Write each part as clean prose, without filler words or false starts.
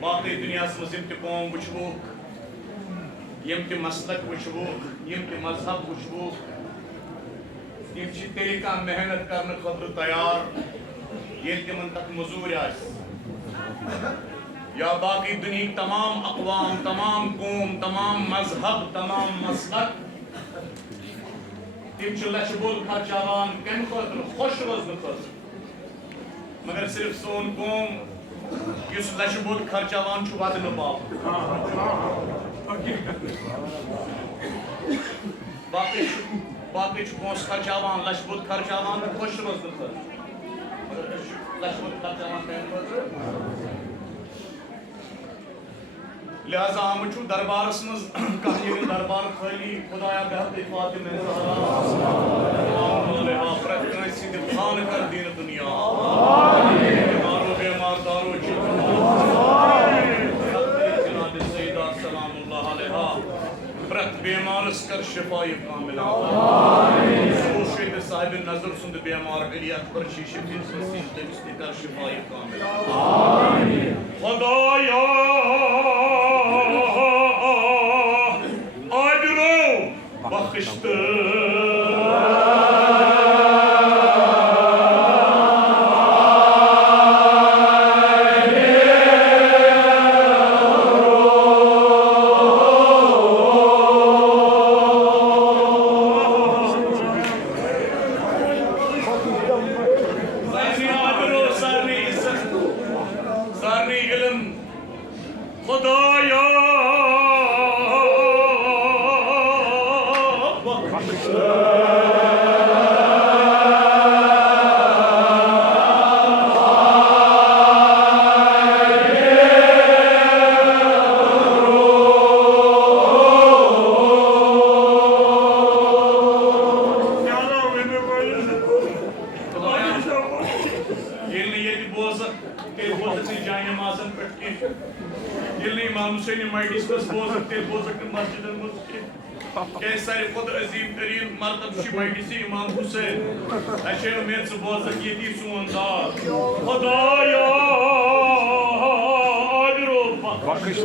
باقی دنیاس مز یم تہ قوم وچھوک یم تہ مسلک وچھوک یم تہ مذہب وچھوک یم چھ تیلہِ کانٛہہ محنت کرنہٕ خٲطرٕ تیار ییٚلہِ تِمن تتھ مزوٗرۍ آسہِ یا باقی دُنہِکۍ تمام اقوام تمام قوم تمام مذہب تمام مسلک تِم چھِ لچھِ بوٚد خرچاوان کمہِ خٲطرٕ خۄش روزنہٕ خٲطرٕ مگر صرف سون قوم یُس لچھِ بوٚد خرچاوان چھُ ودنہٕ باپتھ باقٕے چھِ پونٛسہٕ خرچاوان لچھِ بوٚد خرچاوان تہٕ خۄش روزنہٕ خٲطرٕ مگر أسۍ چھِ لچھِ بوٚد خرچاوان کمہِ خٲطرٕ لہذا آمُت چھُ دربارس منٛز کانٛہہ ییٚلہِ دربار خٲلی خۄدایا بہتٕے فاطمہ زہرا پرٛٮ۪تھ کٲنٛسہِ ہٕنٛدِ خانہٕ کر دیٖنہٕ دُنیا بیمارو بیمار دارو جناب سیدہ سلام اللہ علیہا پرٛٮ۪تھ بیمارس کر شفایہِ کامل شیخ صاحب نظر سُنٛد بیمار علی اکبر چھِ شفیع وسیع تٔمِس تہِ کر شفایہِ کامل خۄدایا بخش ساروی کھۄتہٕ عظیٖم تریٖن مرتب چھُ مجلسِ امام حُسین اَسہِ چھِ اُمید ژٕ بوزکھ ییٚتی سون داد خۄدایا آبرو بخش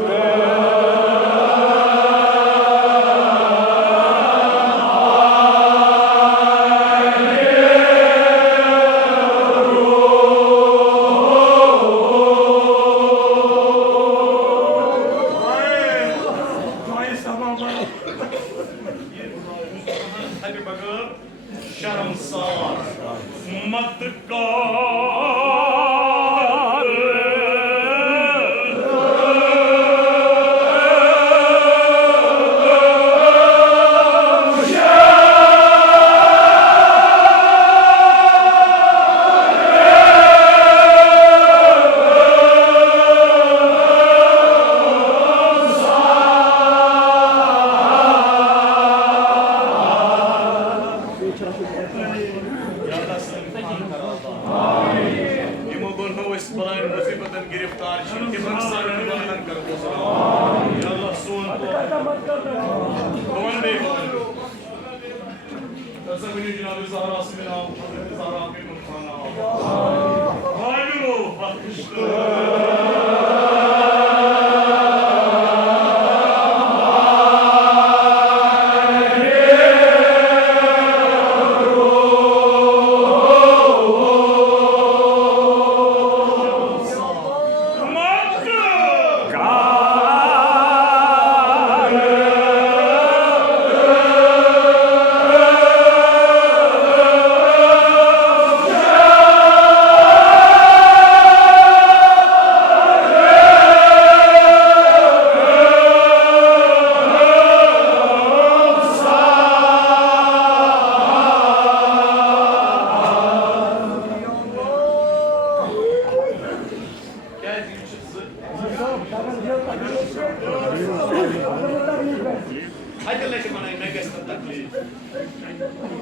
Hadi leke manay me gestan takli.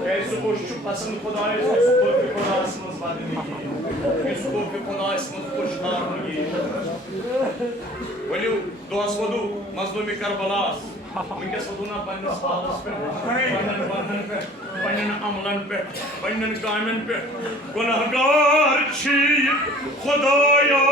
Kaysu boşçu pasın Khudaya Yusuf ki Khudasımız var dedi. Yusuf ki Khudasımız kuşlar mı ki? Veli duasvodu mazlumi Karbalas. Mungkin soduna pannas halas pe, pannan pe, pannan amlan pe, pannan kaimen pe. Gunahgar çi Khudaya.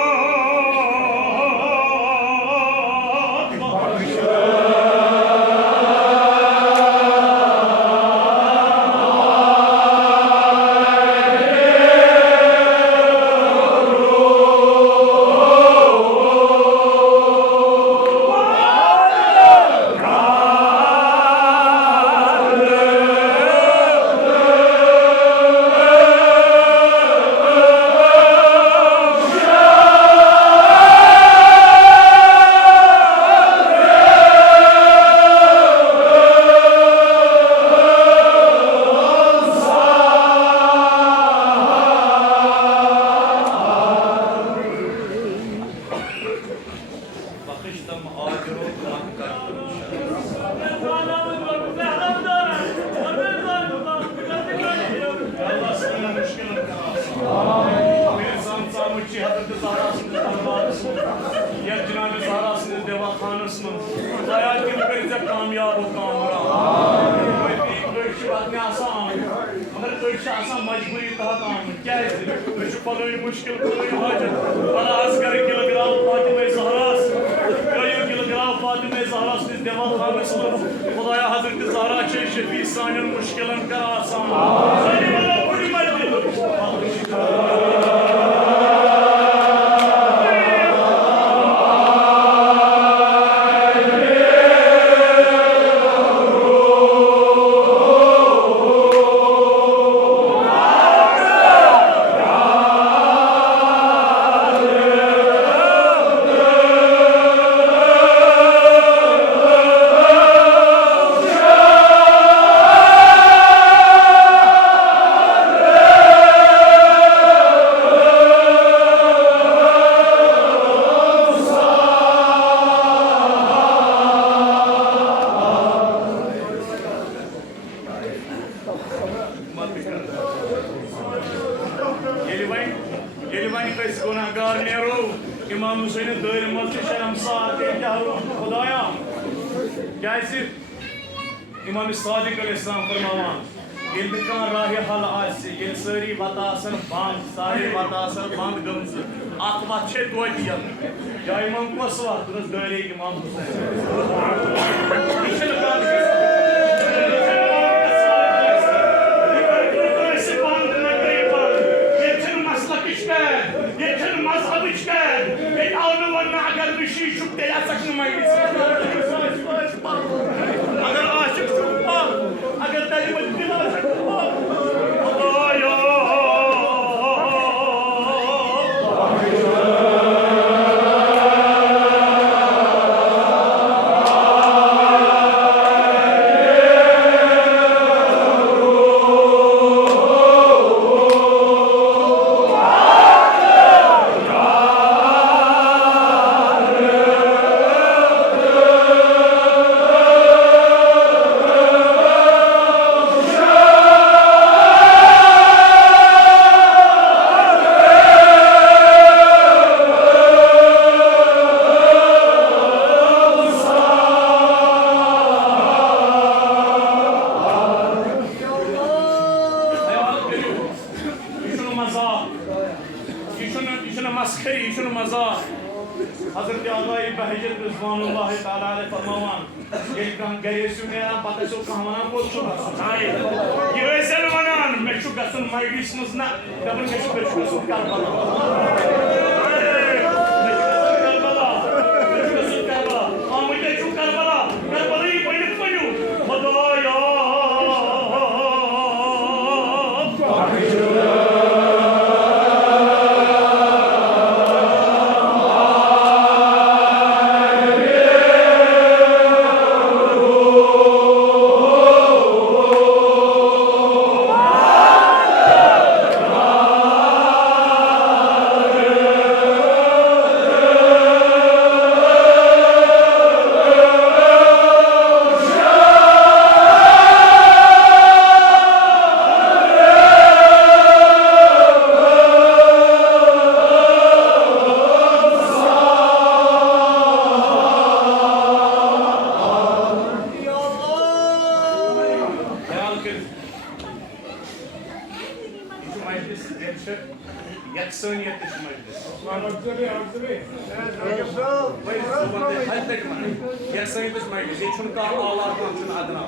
Ya sayımız meclis. Çünkü Allah kançın adına.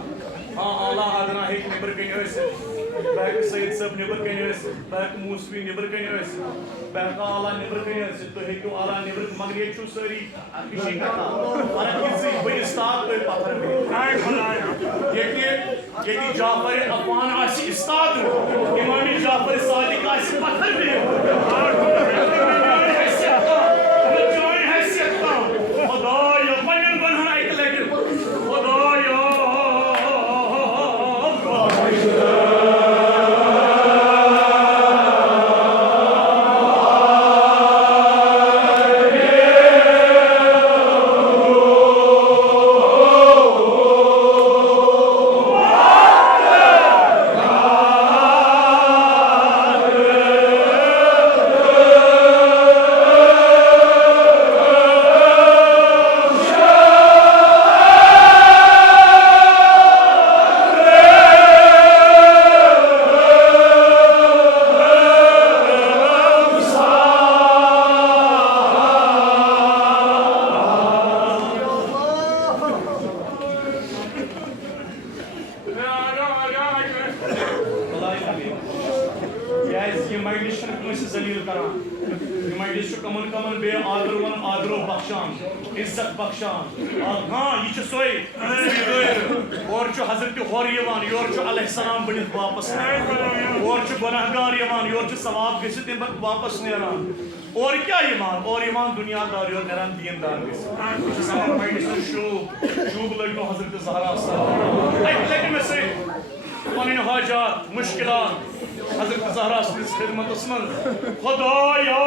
Allah adına hiç nebir keniyorsun. Belki Sayın Sab nebir keniyorsun. Belki Musvi nebir keniyorsun. Belki Allah nebir keniyorsun. To hiç Allah nebir magriye şu sari. Kişi kata. Ana kimse bir istad ve patır mı? Yedi Cafer Afan aşı istad. İmam Cafer Sadık aşı patır mı? İzzet bakşan. Ha, hiç soy. Orçu Hazreti Hor yavan, yorçu Aleyhisselam binip vapas. Orçu günahgar yavan, yorçu sevap geçit in vapas neran. Or क्या ईमान? और ईमान दुनियादार और नरम दीनदार में से सामान mind शूब लगनो हज़रत ज़हरा सल्लल्लाहु अलैहि वसल्लम पनिन हाजात मुश्किलात हज़रत ज़हरा की खिदमत में खुदाया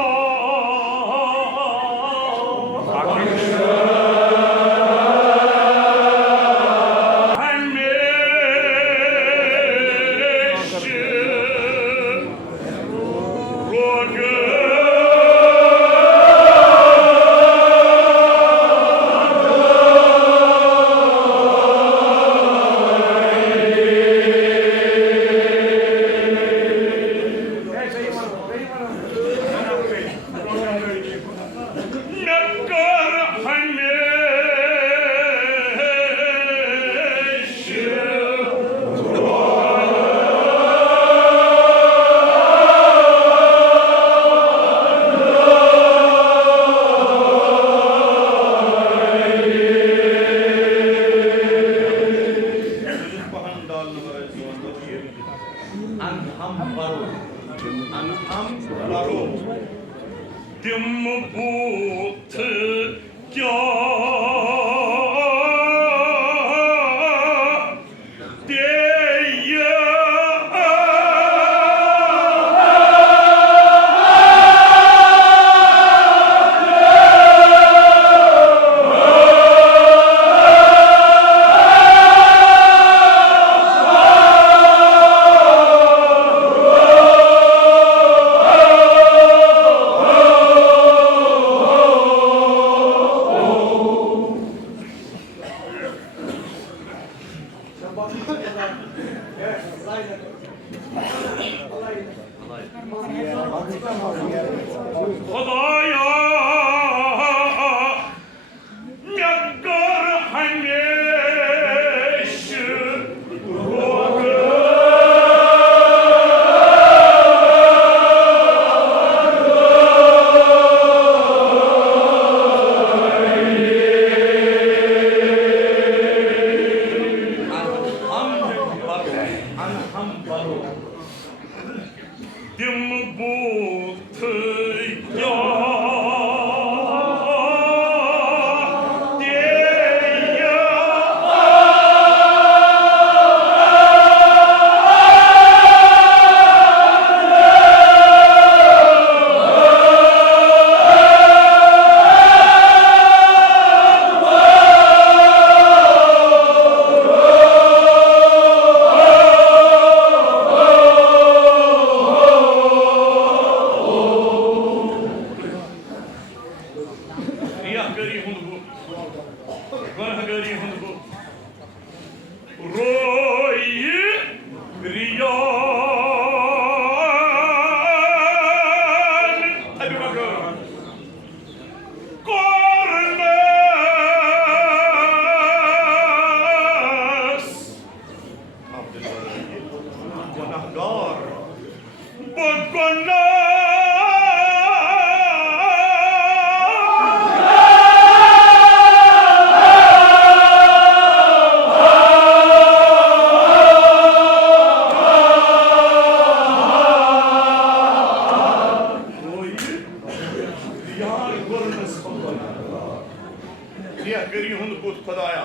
ये करी हुंद बुत खुदाया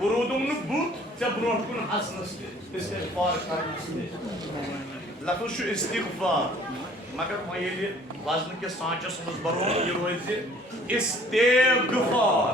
वरोदुम न बुत चे ब्रोट कुन हसनस इस्तिगफार करनस लफ्ज़ छु इस्तिगफार मगर ये वजन के सांचस मज बरो ये रोज इस्तिगफार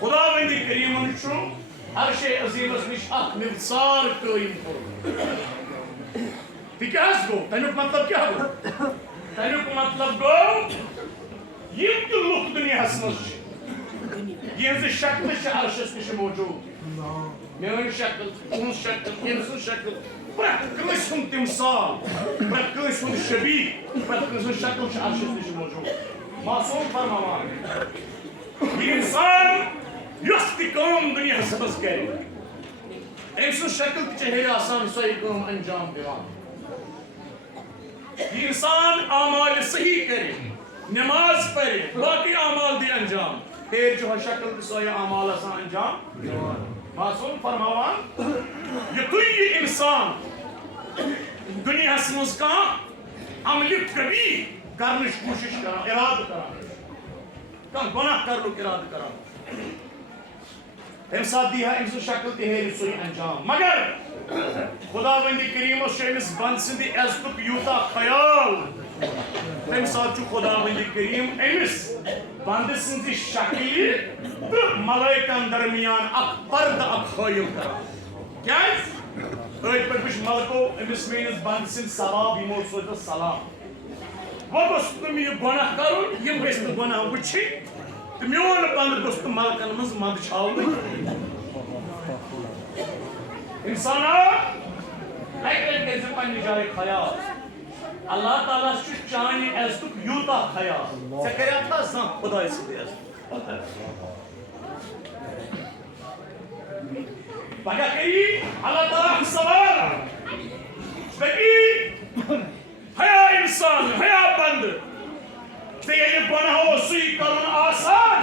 खुदावंदी करीमन हर शे अजीमस निश अख निवसार कायम कर तिकास गो तनुक मतलब क्या गो तनुक मतलब गो यम तो लुक दुनिया हसनस ये शक्ल अर्शस निश मौजूद मेन शक्ल उन शक्ल इंस शक्ल प्रत कस हुन तिमसाल प्रत कस हुन शबी प्रत कस शक्ल अर्शस निश मौजूद मासूम फरमावान इंसान यस्ति काम दुनिया सबस करे एक शक्ल चेहरे आसान सही काम अंजाम दिवान इंसान आमाल सही करे नमाज पढ़े बाकी आमाल दे अंजाम फिर जो शक्ल सही आमाल आसान अंजाम मासूम फरमावान ये इंसान दुनिया समझ का अमल कभी करने की कोशिश करा इरादा करा कम गुनाह कर लो इरादा करा हम साथ दिया इस शक्ल ते है सोई अंजाम मगर खुदावंदी करीम और शेमिस बंद सिंधी अज़तुक यूता ख्याल हम साथ जो खुदावंदी करीम एमिस बंद सिंधी शक्ल तो मलाइकन दरमियान अक पर्दा अक ख्याल करा क्या अज पर बिश मलको एमिस मेनिस बंद सिंध सवाब यमो सोच सलाम वो तुम ये गुनाह करो ये गुनाह वुची तो मोन बंद गोस्त मलकन मज मद छाव इंसान के पन्ने जाए ख्याल अल्लाह ताला चाने अज़तुक यूता ख्याल से करा था सा खुदा से पगा कई अल्लाह ताला सवाल बकी हया इंसान हया बंद ते ये गुनाह सुई करन आसान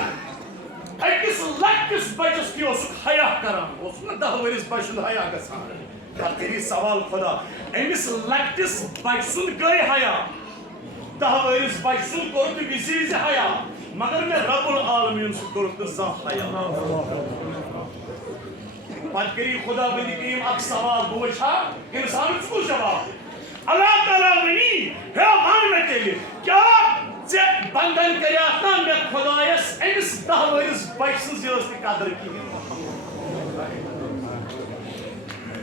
अकिस लक्स बचस की हया करन न 10 वरिस बचन हया गसान तेरी सवाल खुदा एमिस लक्स बचन गई हया 10 वरिस बचन कोर तो विजीज हया मगर मैं रब्बुल आलमीन से कोर तो सा हया बात करी खुदा बंदी करीम अक सवाल बोझा इंसान को जवाब अल्लाह ताला वनी है मान में चले क्या जे बंधन करिया ता मैं खुदायस एमिस 10 वरिस बचन जिस की कदर की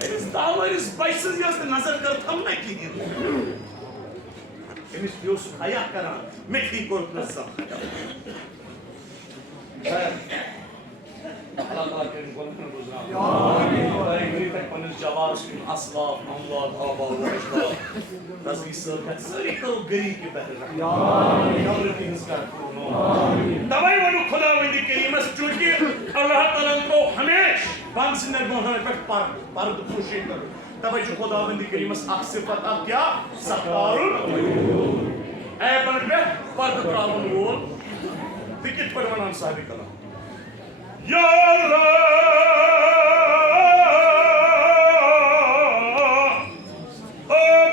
एमिस 10 वरिस बचन जिस नजर कर हम ना की एमिस योस हया करा मैं की कोर नसा अल्लाह ताला के गुणन गुजरा आमीन और एक तक पन्ने जवाब सुन असलाफ अमवात आबा व अजदाद तस्वीर सर सारी करो गरीब के बहर आमीन कब्र की हिस्सा करो आमीन दवाई वालों खुदावंदी करीमस चूंकि अल्लाह ताला को हमेशा बांस ने गोहन पे पर खुशी करो तब जो खुदावंदी करीमस अक सिफत अब क्या सत्तारुल ऐ बन पे पर त्रावन वो तिकट पर वनान साहब कला या अल्लाह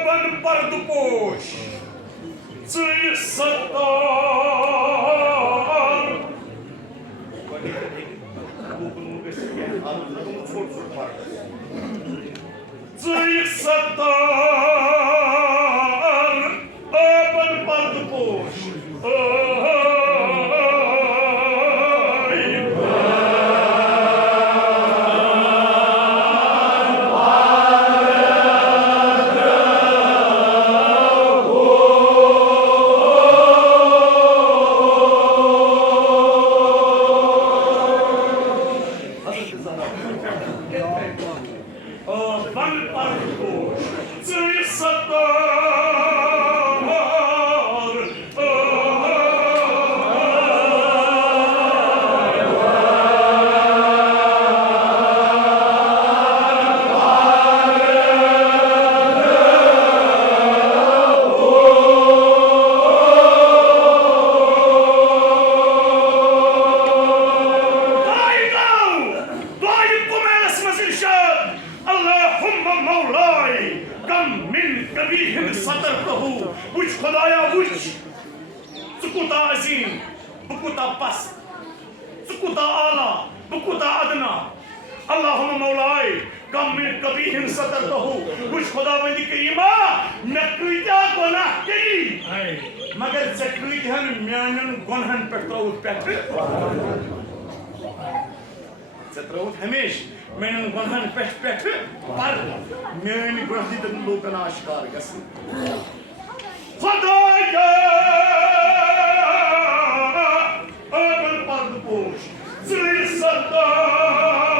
बन पर्द पोश ज़ी सत्तार ज़ी सत्तार बन पर्द पोश वन परपोष ज़ुई सत्तार मगर ज़करीहन म्यानन गुनहन पे त्रोउत पेट्र त्रोउत हमेश म्यानन गुनहन पेट्र पर म्यान गुनह दिन लोकन आश्कार गसन खुदाया अबल परपोष ज़ुई सत्तार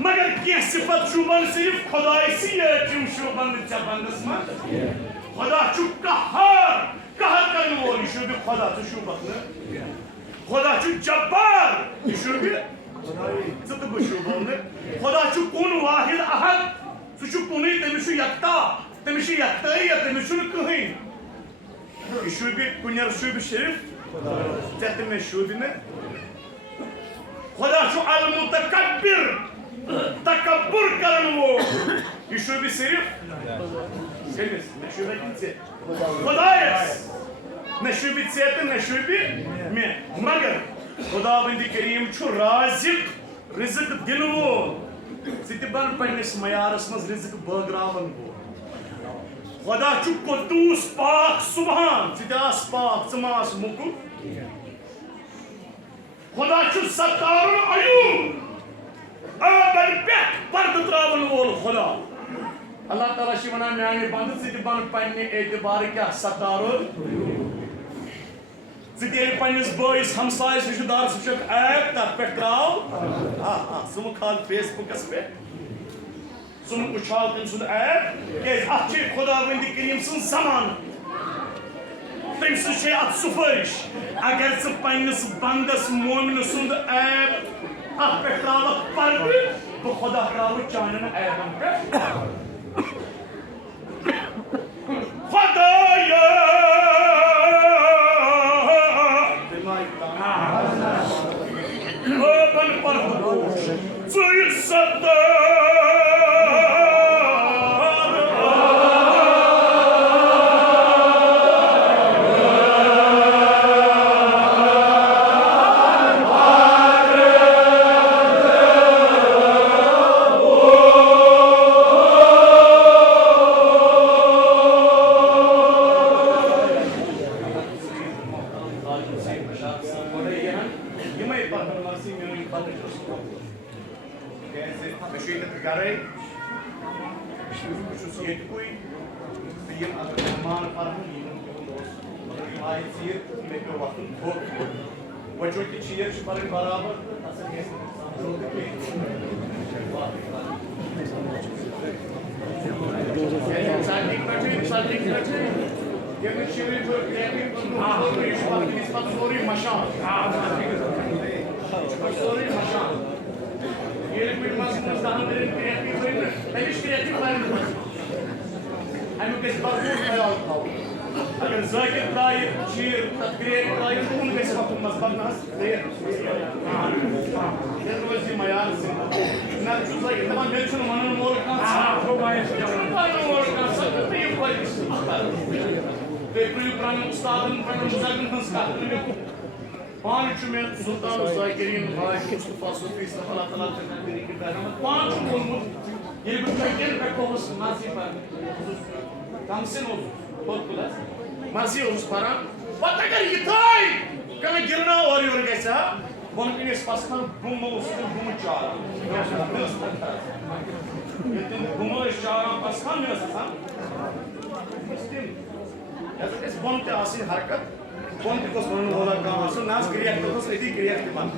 मगर क्या सिफत शुबन सिर्फ खुदाई सी है जो शुबन जबंदस मत खुदा चुप कहर करने वाली शुब खुदा तो शुबत ने खुदा चुप जब्बार शुब ज़त बशुबन ने खुदा चुप कौन वाहिद अहद सु चुप कौन तमिशु यक्ता या तमिशु कहीं शुब कुन्यर शुब शरीफ जत में शुब ने खुदा चुप अल मुतकब्बिर तकब्बुर करन वो यशु भी सिर्फ नशु भी खुदायस नशु भी सेत नशु भी में मगर खुदावंद करीम छु राज़िक रिज़्क दिन वो सितबन पन्निस मयारस मज रिज़्क बगरावन वो खुदा छु कुद्दूस पाक सुभान सिदास पाक समास मुकु खुदा छु सत्तारुन अयूब अबल पेट पर्द त्रावन वोल खुदा अल्लाह ताला शिवना म्याने बंद सित बन पन्ने एतबार क्या सतारो सित पन्निस बॉयस हमसायस रिश्तेदार सुचक ऐप तक पे त्राव सुम खाल फेसबुकस पे सुम उछाल तम सुन ऐप के अच्छे खुदावंद करीम सुन जमान तम सुचे अत सुफरिश अगर स पन्निस बंदस मोमिन सुन ऐप आप पे त्रावक पर्द तो खुदा त्राव चानन ऐबन पे खुदाया ऐबन परपोष ज़ुई सत्तार अगर जाकिर त्राय चीर तकरीर त्राय उन कैसे वक्त मस्बत नास ये रोज मयार से ना चुजा ये तमाम मेंशन मनन मोर का हो गए मोर का सब पे कोई ते प्रिय प्राण उस्तादन प्राण मुजागन संस्कार पांच में सुल्तान ज़ाकिरीन भाई मुस्तफा सूफी साहब अल्लाह ताला जन्नत में की रहमत पांच बोलमुत ये बुकन पे कोस मासी पर कम से नो बहुत प्लस मासी उस पर पता कर ये थाई कमे गिरना और योर कैसा बन के पास में घूमो उस घूम चारा ये घूमो इस चारा पास में ना सा इस बनते आसिन हरकत बनते को स्मरण होला काम सो नाच क्रिया तो सही क्रिया के बात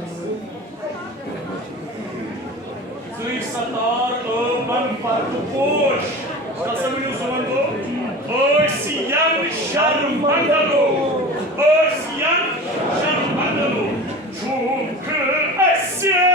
सुई सतार बन पर पोश कसमनु सुमंदो ओसियन शर्मंदलो ओसियन शर्मंदलो çünkü Asya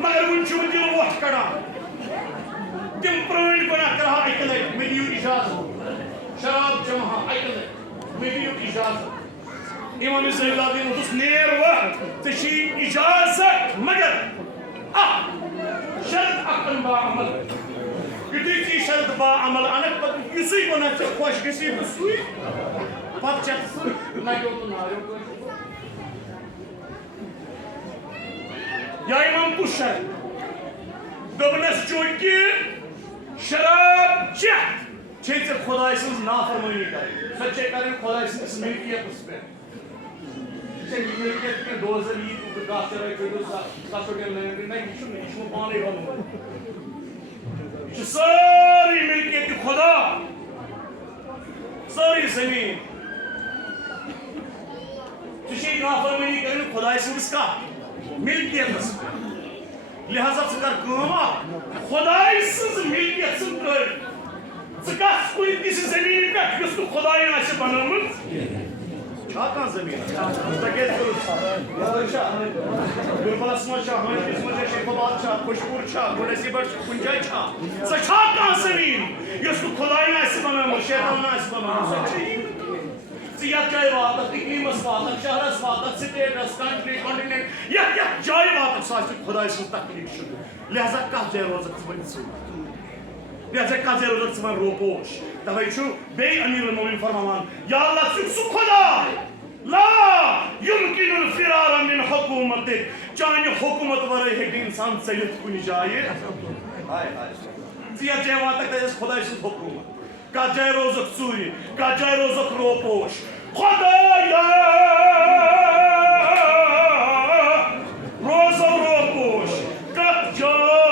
मगर वो चुमती वो हकड़ा तिम प्रण बना करा अकले मेरी इजाजत शराब जमा अकले मेरी इजाजत इमाम ज़ैलादीन उस नेर वक्त तशी इजाजत मगर शर्त अकल बा अमल युति शर्त बा अमल अनक पत युसी बना से खुश गसी सुई पत चत ना यो तो ना यो या इमाम पुशर दोबनस चोकी शराब चत चेत खुदाई से नाफरमानी करे सच्चे करे खुदाई से मिल्कियत उस पे से मिल्कियत के 2020 को गास्टर है जो सासो के नहीं इशू पाने वाला ये सारी मिल्कियत खुदा सारी जमीन तुझे नाफरमानी करे खुदाई से उसका मिल्कियत लिहाजा कर कामा खुदाई सज मिल्कियत सज कर जकास कोई किसी जमीन पे जिसको खुदाई ने से बनामुत छाता जमीन तके गुलशा गुलफलस मशा हमें किस्म से शेखबाद छा खुशपुर छा गुनसीबर कुंजाई छा छाता जमीन जिसको खुदाई ने से बनामुत शैतान ने से बनामुत यह जाय वातक इकलीमस वातक शहरस वातक स्टेटस कंट्री कॉन्टिनेंट यह जाय वातक साथ खुदाई से तकलीफ शुरू लिहाजा का जाय रोजक से बनी सु लिहाजा का जाय रोजक से रोपोश तवे छु बे अमीर मोमिन फरमान या अल्लाह सु खुदा ला युमकिन अल फिरार मिन हुकूमतिक चाहे हुकूमत वरे है इंसान सयत कुनी जाए हाय हाय यह जाय वातक ते खुदाई से हुकूमत का जाय रोजक सूरी का जाय रोजक रोपोश खुदाया रोज़ रोपोश का जाय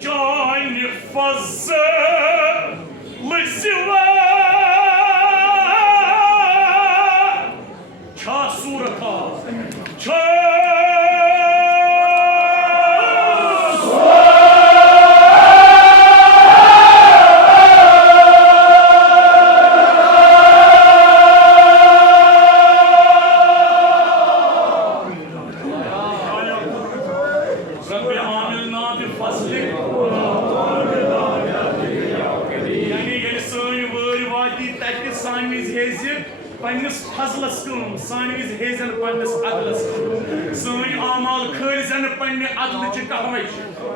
Join fazla lisiva ça surata Pannus fazlas kılım, sanimiz hezen pannus adlas kılım. Sani amal kırzen panni adlıcı kahveç.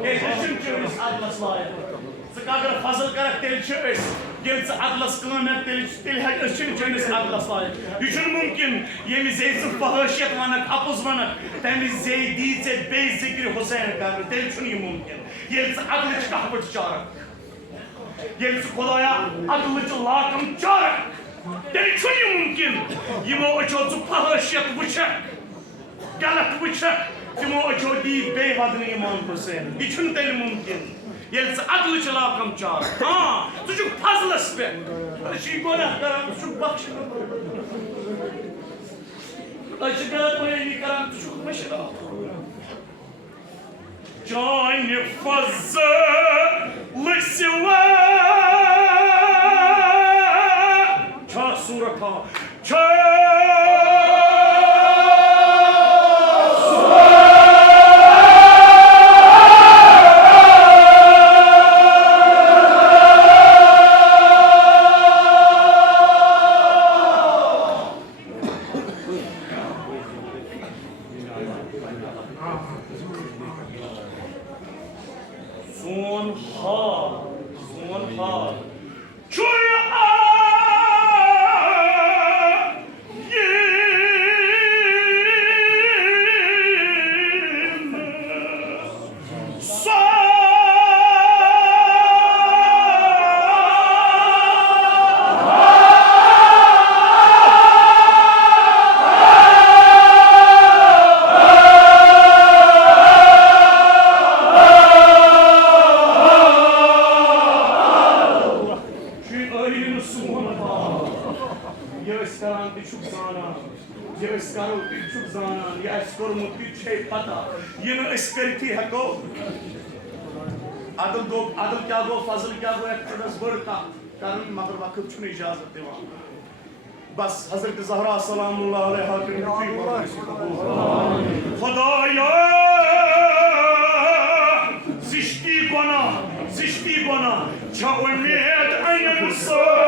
Geçişim çöğüs adlas layık. Sıkadır fazıl karakter çöğüs. Gelsi adlas kılım hep tel hekişim çöğüs adlas layık. Üçün mümkün, yemi zeysin fahışiyat vanak, apuz vanak. Temiz zeydiyse bey zikri Hüseyin karı. Tel üçün mümkün. Gelsi adlıcı kahveç çağırak. Gelsi kolaya adlıcı lakım çağırak. Delçuni mümkün. Yimo oçozu pahışyat bıçak. Galat bıçak. Yimo oço değil beyvadını İmam Hüseyin. İçin deli mümkün. Yelse adlı çılakım çağır. Ha, çocuk fazlası be. Hadi şey günah karan, şu bak şuna. Acı galatmayı karan, çocuk başına. Canı fazla lisiva. Ça surata, son ha. Yine esperiti hako. Adıl क्या गो फजल क्या गो एक चुनस बरका कारण मगर वक्त छुने इजाजत दिवा बस हजरत ज़हरा सलामुल्लाह अलैहा के खुदाया zişti bana ça umid aynen sor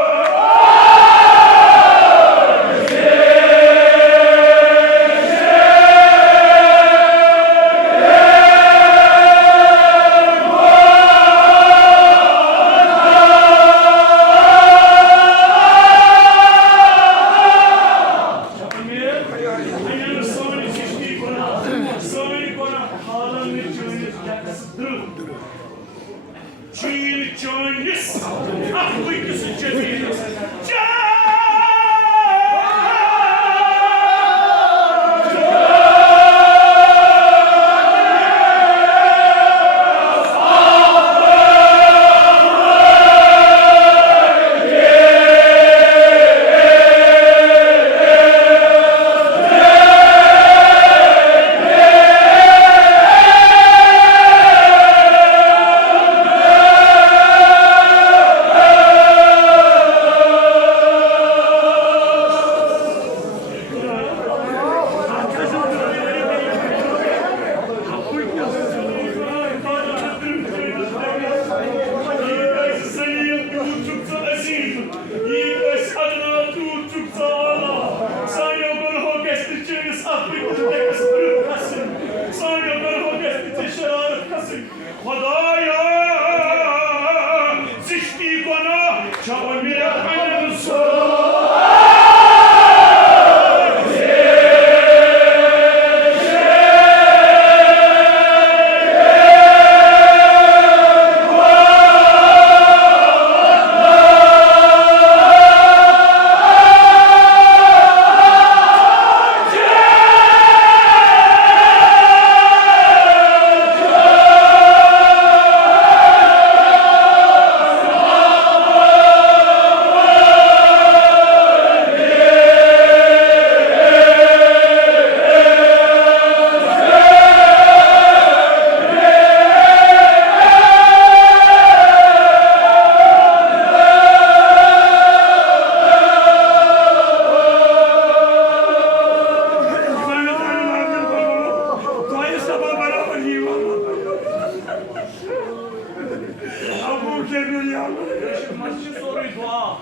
dua.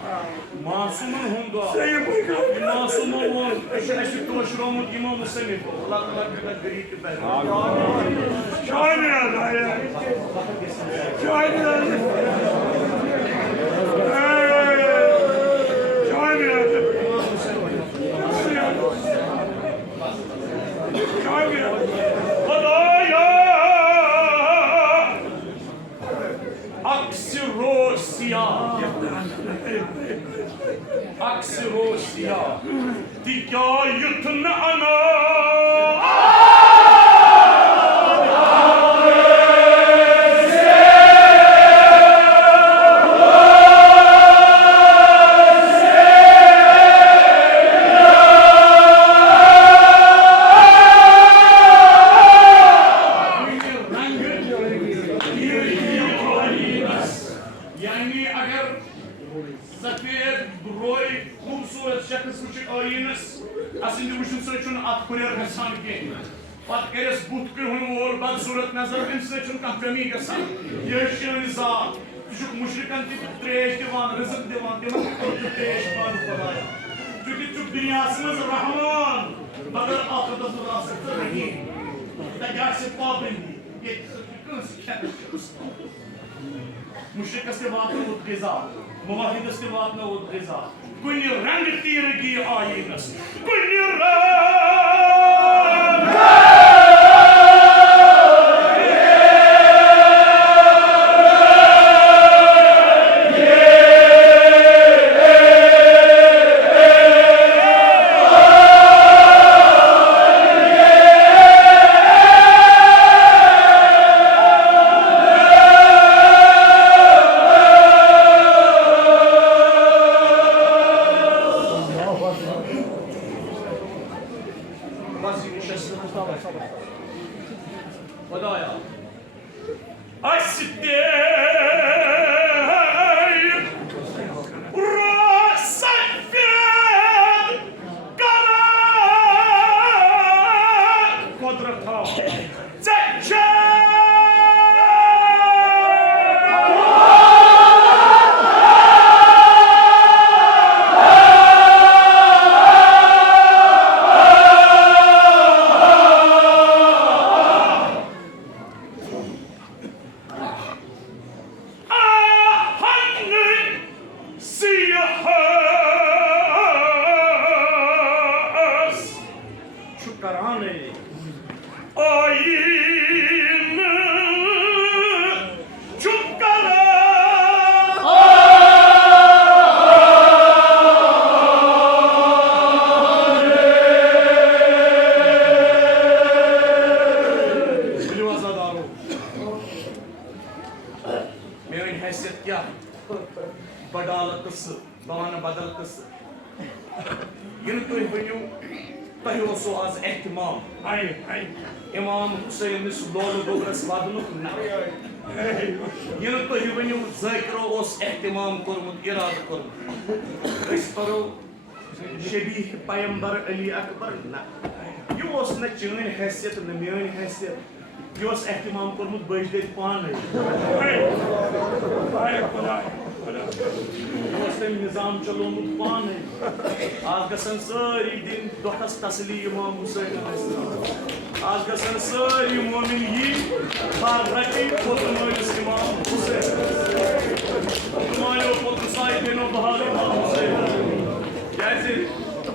Masumun hunda. Sayın Bakan. Masumun on. Eşi toşromut İmam Hüseyin. Allah Allah bir garip bir ben. Şahane ya. Şahane ya. Şahane ya. Şahane ya. Hadaya. Aksi Rusya. Aksi Rusya. Dikayetine ana. Yani agar safed broy खूबसूरत शख्स वुच आयनस असिंद वुचन सचुन अत courier गसान के पत करस बुत कहन वोल बदसूरत नजर इन सचुन का कमी गसान ये शान जात तुझ मुशरिकन ति त्रेश दिवान रिजक दिवान दिवान त्रेश मान खुदाया क्योंकि चुप दुनिया में रहमान मगर आखिरत में रासत नहीं तगार से पाबंदी ये कस क्या मुशरिक से बात न गिजा मुवाहिद से बात न गिजा कुन रंग तीर की आईनस कुन खुदाया इमाम हुसैन लोल गोबरस वादनुक ये तो वनु ज़ाकिरो एहतमाम कोरमुत इराद कोरमुत परो शबीह पैगंबर अली अकबर ना ये न चीन हैसियत न मेन हैसियत ये एहतमाम कोरमुत बजद पान निजाम चलोमुत पान आज गसन सारी दिन दोहस तसली इमाम हुसैन आज गसन सारी मोमिन यी हर रटी पोतमोइस इमाम हुसैन तुमायो पोतसाई दिनो बहार इमाम हुसैन कैसे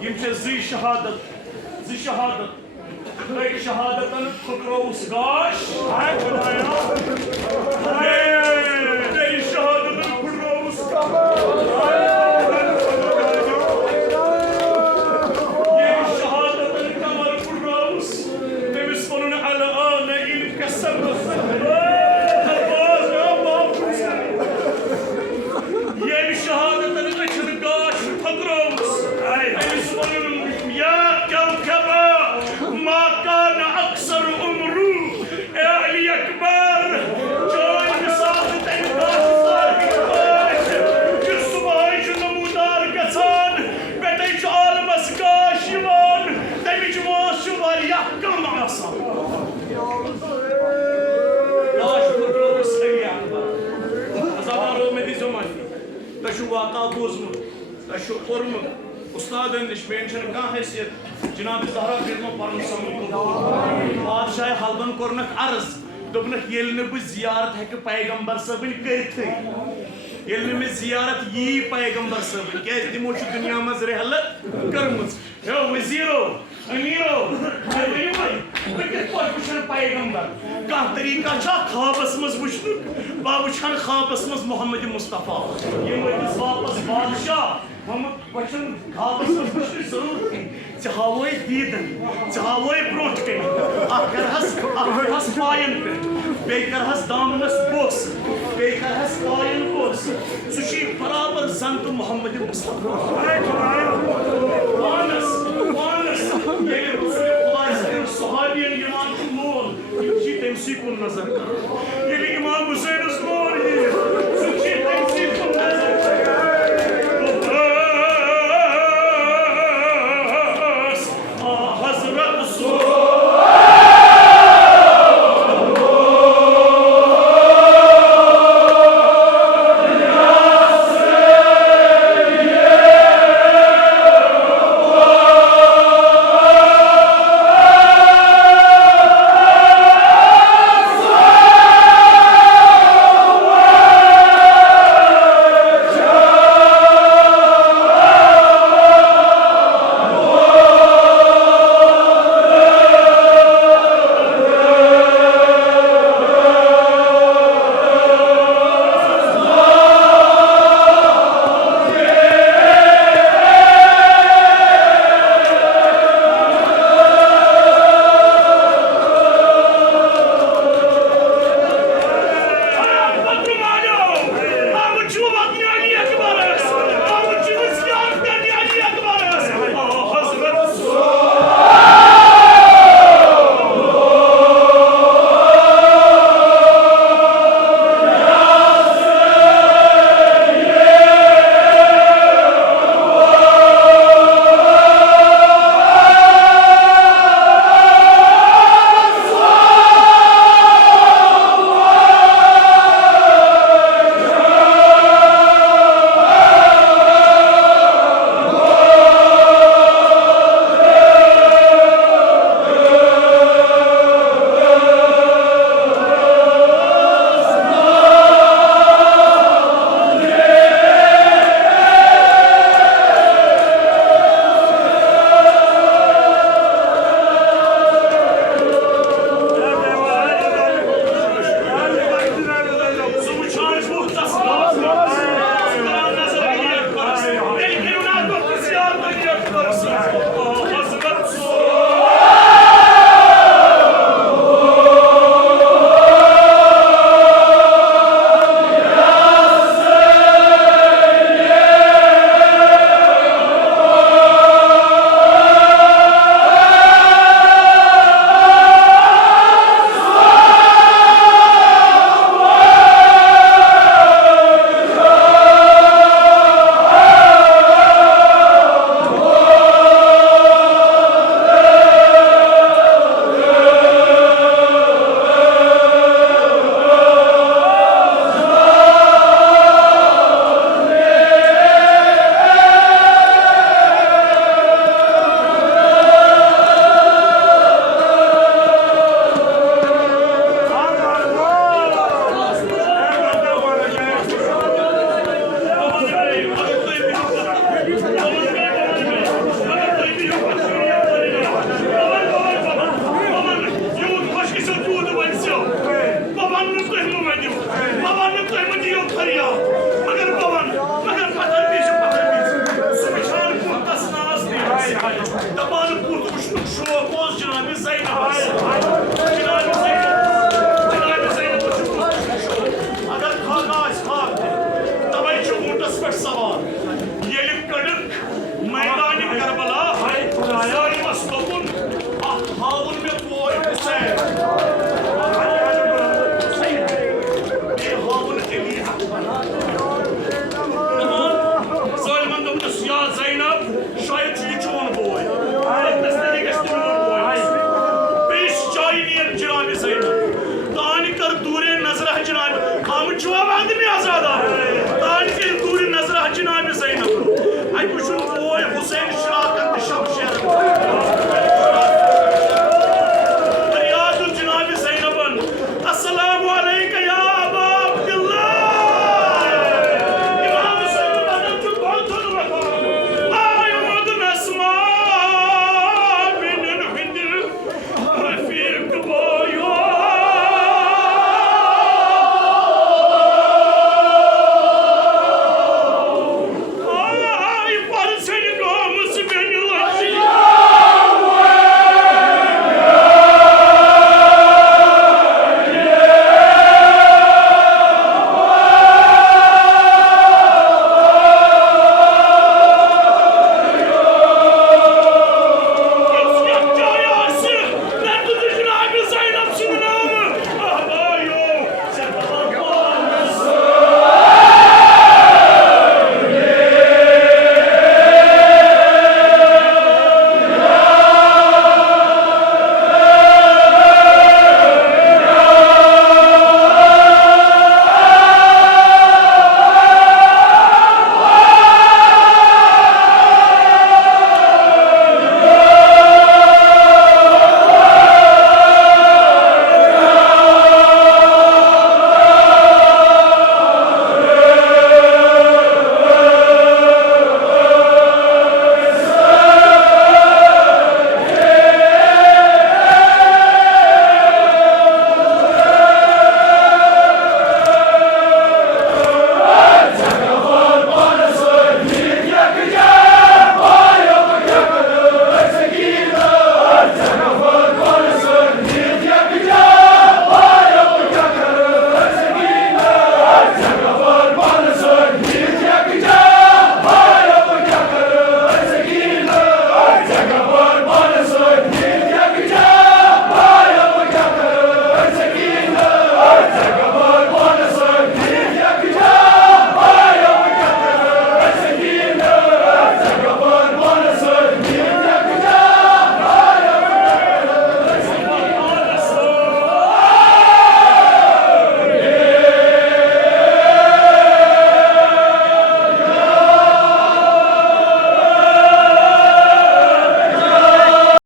ये जी शहादत एक शहादतन खुकरोस गाश हाय खुदाया ये शहादतन खुकरोस ये शहादतन कमर खुकरोस तेमिस कोन अला आन इन कसर ये शहादतन अचन गाश खुकरोस तेमिस कोन या कौकबा ما كان أكثر عمره أهلي أكبر جاي مسافة إنقاذ صار إنقاذ الصباح نمودار كسان بديش عالم أسقاش يمان دمج ماسو واريا كم عصا لاش بدروس أي عمبا أزارو مدي زماني تشوى वाक़ा बोजमुत तशु कोर्मुत उस्तादन निश मेन छन कहां हैसियत जनाब ज़हरा बिरनो परम समूह बादशाह हल्बन कोरनक अर्ज दोपनक येल न बु जियारत हेक पैगंबर सबन करथै येल न मे जियारत यी पैगंबर सबन के तिमो छु दुनिया मज रहलत करमुज हे वजीरो अमीरो भाई बके कोई वुचन पैगंबर का तरीका छा ख्वाबस मज वुचनुक बा वुचन ख्वाबस मज मोहम्मद मुस्तफा ये मज वापस बादशाह हम वचन ख्वाबस मज वुचन जरूर चाहवोय दीदन चाहवोय ब्रोट के अकरहस पायन पे बेकरहस दामनस बोस बेकरहस पायन बोस सुशी बराबर संत मोहम्मद मुस्तफा वानस ये रसूल खुदा सहाबियन इमाम मोल ये तमसी कुन नजर कर ये इमाम हुसैन